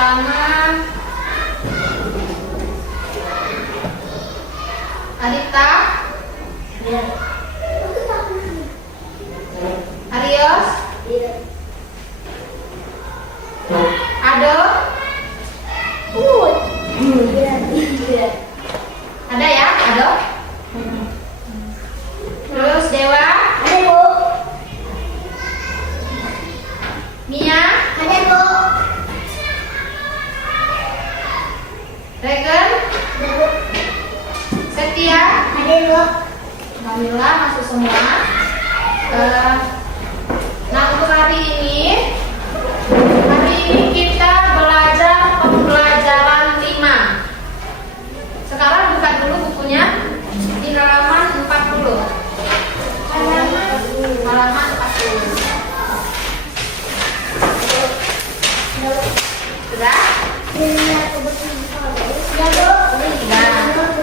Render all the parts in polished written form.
pertama Adita, Arios, Ado, ada ya, Ado. Terus Dewa, Mia, Regen, Setia, Alhamdulillah masuk semua. Nah untuk hari ini kita belajar pembelajaran 5. Sekarang buka dulu bukunya di halaman 40. Halaman 40. Sudah?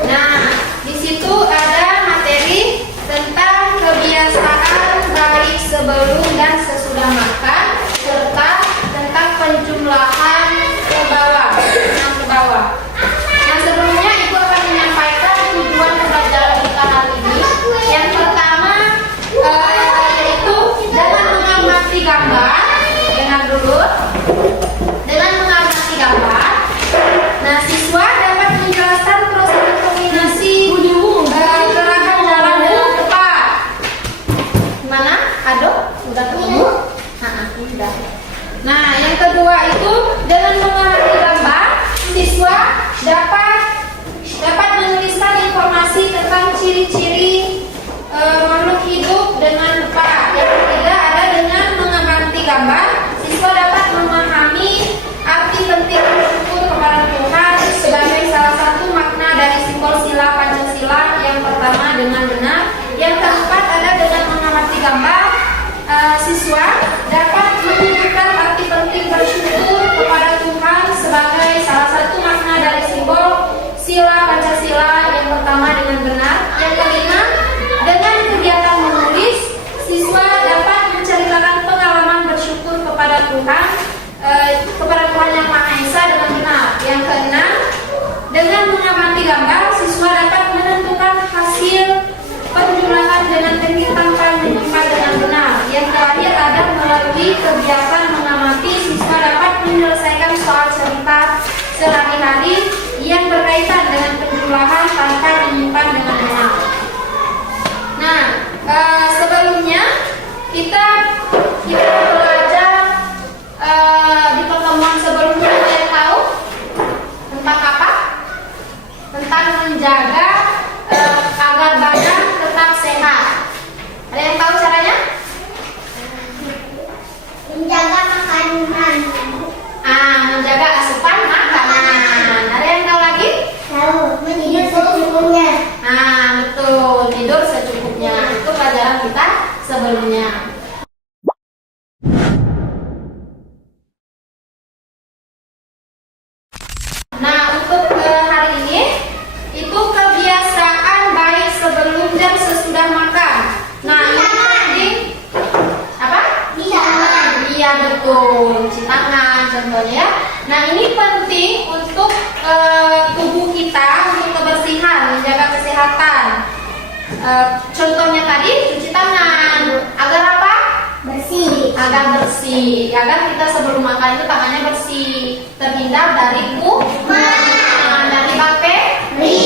Nah, di situ ada materi tentang kebiasaan baik sebelum dan sesudah makan, serta tentang penjumlahan ke bawah. Nah, sebelumnya Ibu akan menyampaikan tujuan pembelajaran kita hari ini. Yang pertama yaitu dengan mengamati gambar. Dengar dulu. Dengan mengamati gambar, nah siswa dapat menjelaskan proses kombinasi gerakan jalan dengan tepat. Gimana? Ado? Udah ketemu? Udah. Nah, yang kedua itu dengan mengamati gambar, siswa dapat menuliskan informasi tentang ciri-ciri makhluk hidup dengan tepat. Yang ketiga ada dengan mengamati gambar, siswa dapat memahami arti penting bersyukur kepada Tuhan sebagai salah satu makna dari simbol sila Pancasila. Yang pertama dengan benar. Yang keempat ada dengan mengamati gambar, siswa dapat menunjukkan arti penting bersyukur kepada Tuhan sebagai salah satu makna dari simbol sila Pancasila. Yang pertama dengan benar. Yang kelima dengan kegiatan menulis, siswa dapat menceritakan pengalaman bersyukur kepada Tuhan yang Maha Esa dengan benar. Yang keenam, dengan mengamati gambar, siswa dapat menentukan hasil penjumlahan dengan teknik tanpa menyimpan dengan benar. Yang terakhir ada melalui kegiatan mengamati, siswa dapat menyelesaikan soal cerita sehari-hari yang berkaitan dengan penjumlahan tanpa menyimpan dengan benar. Nah, sebelumnya kita belajar di pertemuan sebelumnya. Ada yang tahu tentang apa? Tentang menjaga agar badan tetap sehat. Ada yang tahu caranya? Menjaga makanan. Menjaga asupan makanan. Ada yang tahu lagi? Tahu, tidur secukupnya. Betul, tidur secukupnya. Itu pelajaran kita sebelumnya. Nah, untuk hari ini itu kebiasaan baik sebelum dan sesudah makan. Nah, ini penting apa? Iya betul, cuci tangan contohnya ya. Nah, ini penting untuk tubuh kita, untuk kebersihan, menjaga kesehatan. Contohnya tadi cuci tangan agar apa? Bersih. Agar bersih, agar kita sebelum makan itu tangannya bersih, terhindar dari kuman, dari bakteri,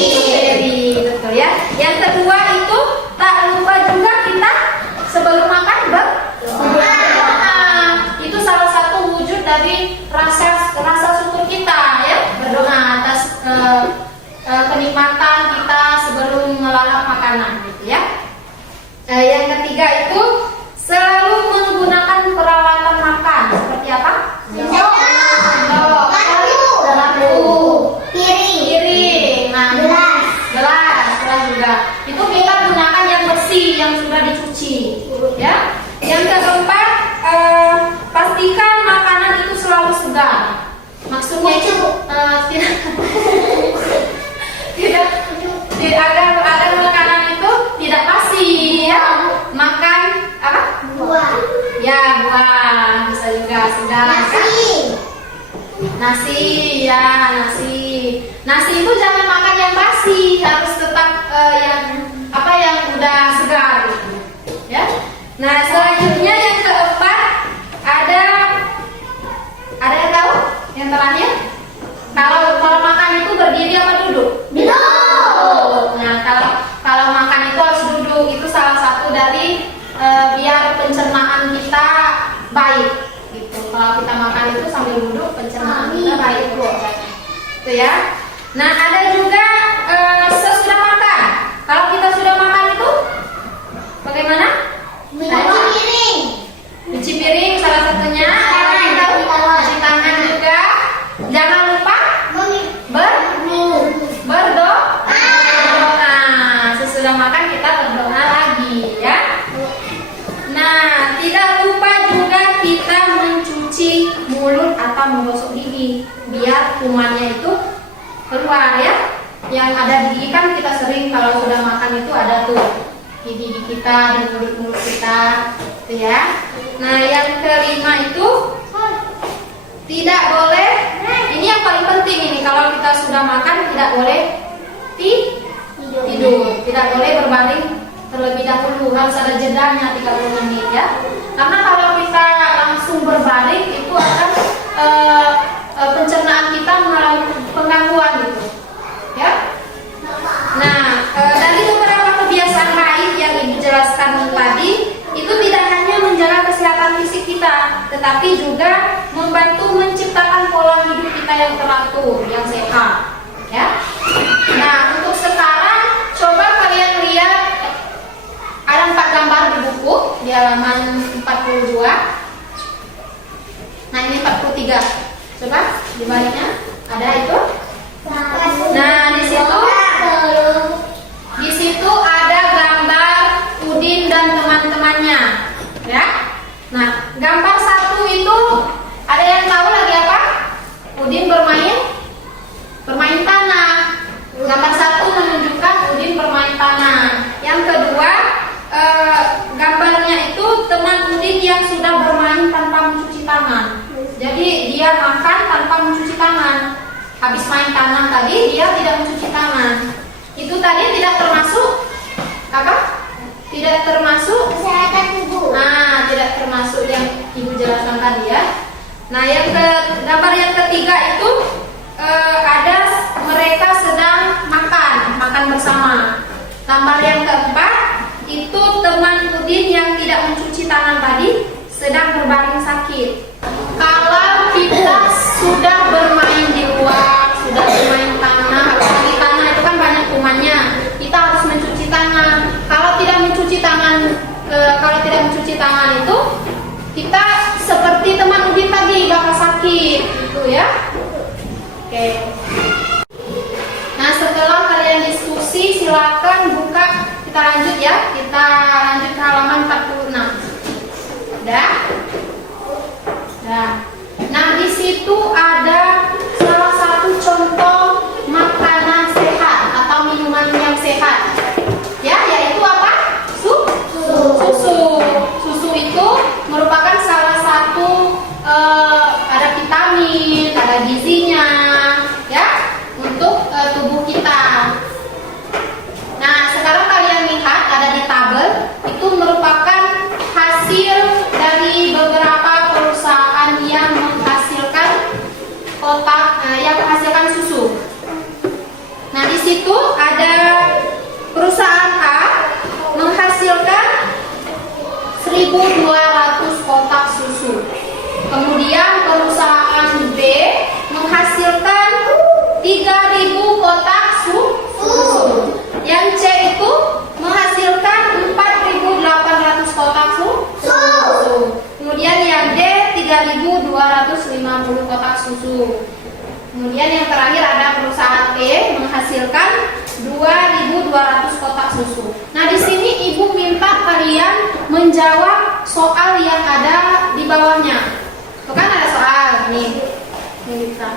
betul ya. Yang kedua itu tak lupa juga kita sebelum makan berdoa. Itu salah satu wujud dari rasa syukur kita ya, berdoa atas kenikmatan kita sebelum melahap makanan gitu ya. Yang ketiga itu selalu menggunakan peralatan makan seperti apa? Sendok, piring, gelas juga. Itu kita gunakan yang bersih, yang sudah dicuci, ya. Yang keempat, pastikan makanan itu selalu segar. Maksudnya itu tidak agar makanan itu tidak basi, ya. Makan apa? buah. Ya, buah bisa juga segar. Nasi. Nasi, ya nasi. Nasi itu jangan makan yang basi, harus tetap yang udah segar gitu. Ya. Nah, selanjutnya yang keempat ada yang tahu? Yang terakhir? Kalau makan itu berdiri apa duduk? Duduk. Nah, kalau makan itu harus duduk. Itu salah satu dari biar pencernaan kita baik gitu. Kalau kita makan itu sambil duduk, pencernaan kita baik itu ya. Nah, ada juga sesudah makan. Kalau kita sudah makan itu bagaimana? Cuci piring. Cuci piring salah satunya. Cuci tangan juga. Jangan lupa berdoa. Sesudah makan kita berdoa lagi ya. Nah, tidak lupa juga kita mencuci mulut atau menggosok gigi biar kumannya itu keluar ya. Yang ada di gigi kan kita sering kalau sudah makan itu ada tuh di gigi kita, di mulut kita gitu ya. Nah, yang kelima itu tidak boleh, ini yang paling penting ini, kalau kita sudah makan tidak boleh tidur, tidak boleh berbaring terlebih dahulu, harus ada jedanya 30 menit ya. Karena kalau kita langsung berbaring itu akan pencernaan kita mengalami penggangguan gitu ya. Nah, dari beberapa kebiasaan baik yang Ibu jelaskan tadi, itu tidak hanya menjaga kesehatan fisik kita, tetapi juga membantu menciptakan pola hidup kita yang teratur, yang sehat ya. Nah, untuk sekarang coba kalian lihat, ada 4 gambar di buku di halaman 42. Nah, ini 43. Coba dibaliknya, ada itu. Nah, di situ ada gambar Udin dan teman-temannya ya. Nah, gambar 1 itu ada yang tahu lagi apa? Udin bermain tanah. Gambar 1 menunjukkan Udin bermain tanah. Yang kedua, gambarnya itu teman Udin yang sudah bermain tanpa mencuci tangan. Jadi dia makan tanpa mencuci tangan. Habis main tanah tadi dia tidak mencuci tangan. Itu tadi tidak termasuk apa? Tidak termasuk Kesehatan tubuh. Nah, tidak termasuk yang Ibu jelaskan tadi ya. Nah, gambar yang ketiga itu ada mereka sedang makan bersama. Gambar yang keempat itu teman Udin yang tidak mencuci tangan tadi sedang berbaring sakit. Kalau kita sudah bermain di luar, sudah bermain tanah, di tanah itu kan banyak kumannya, kita harus mencuci tangan. Kalau tidak mencuci tangan itu kita seperti teman Udin tadi bakal sakit gitu ya. Oke. Nah, setelah kalian diskusi silakan buka, kita lanjut ya. Kita lanjut ke halaman 46. Udah? Nah, di situ ada salah satu contoh makanan sehat atau minuman yang sehat. Ya, yaitu apa? Susu. Susu itu merupakan salah satu ada vitamin, ada gizinya, ya, untuk tubuh kita. Nah, sekarang kalian lihat ada di tabel, itu merupakan hasil dari beberapa perusahaan yang menghasilkan susu. Nah, di situ ada perusahaan A menghasilkan 1.200 kotak susu. Kemudian perusahaan B menghasilkan 3.000 kotak susu. Yang C itu menghasilkan 4.800 kotak susu. Kemudian yang D 3.250 kotak susu. Kemudian yang terakhir ada perusahaan E menghasilkan 2.200 kotak susu. Nah, di sini Ibu minta kalian menjawab soal yang ada di bawahnya. Tuh kan ada soal nih. Ini bisa.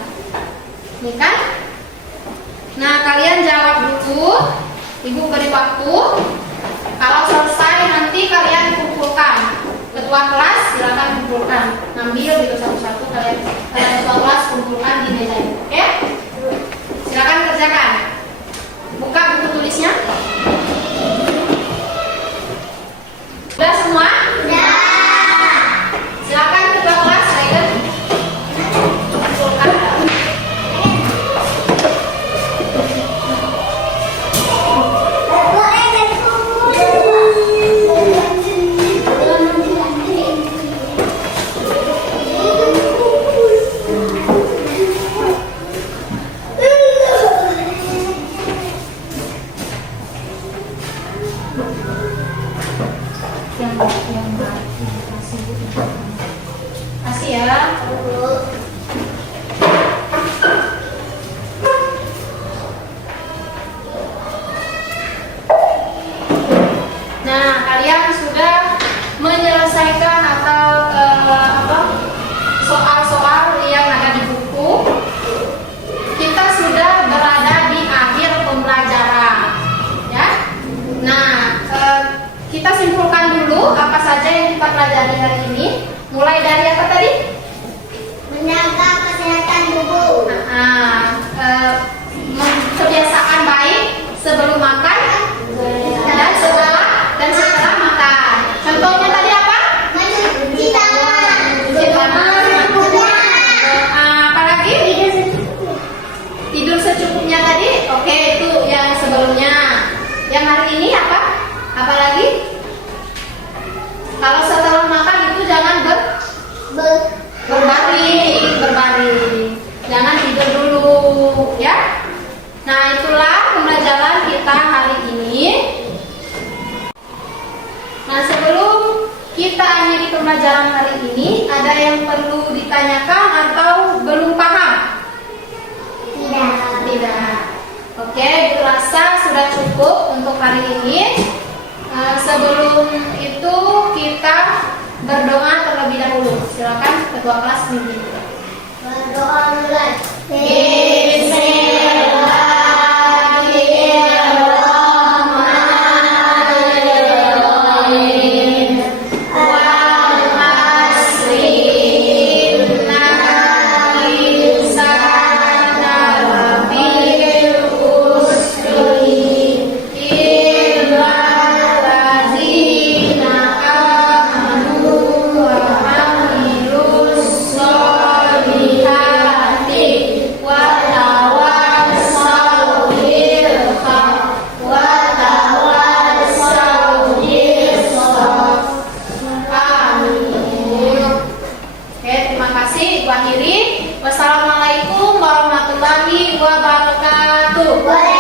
Ini kan? Nah, kalian jawab dulu. Ibu beri waktu. Kalau selesai nanti kalian kumpulkan. Ketua kelas silakan kumpulkan. Ngambil gitu satu-satu kalian ketua kelas kumpulkan. Nah, kalian sudah menyelesaikan atau soal-soal yang ada di buku. Kita sudah berada di akhir pembelajaran, ya. Nah, kita simpulkan dulu apa saja yang kita pelajari hari ini. Mulai dari apa tadi? Menjaga kesehatan tubuh. Kebiasaan baik sebelum makan dan setelah makan. Contohnya tadi apa? Mencuci tangan. Cuci tangan. Apalagi? Tidur secukupnya tadi. Oke, itu yang sebelumnya. Yang hari ini apa? Apalagi? Kalau setelah makan itu jangan berbaring. Jangan tidur dulu, ya. Nah, itulah pembelajaran kita hari ini. Nah, sebelum kita akhiri pembelajaran hari ini, ada yang perlu ditanyakan atau belum paham? Tidak. Oke, dirasa sudah cukup untuk hari ini. Sebelum itu kita berdoa terlebih dahulu. Silakan ketua kelas memimpin. Berdoa mulai. Wassalamualaikum warahmatullahi wabarakatuh.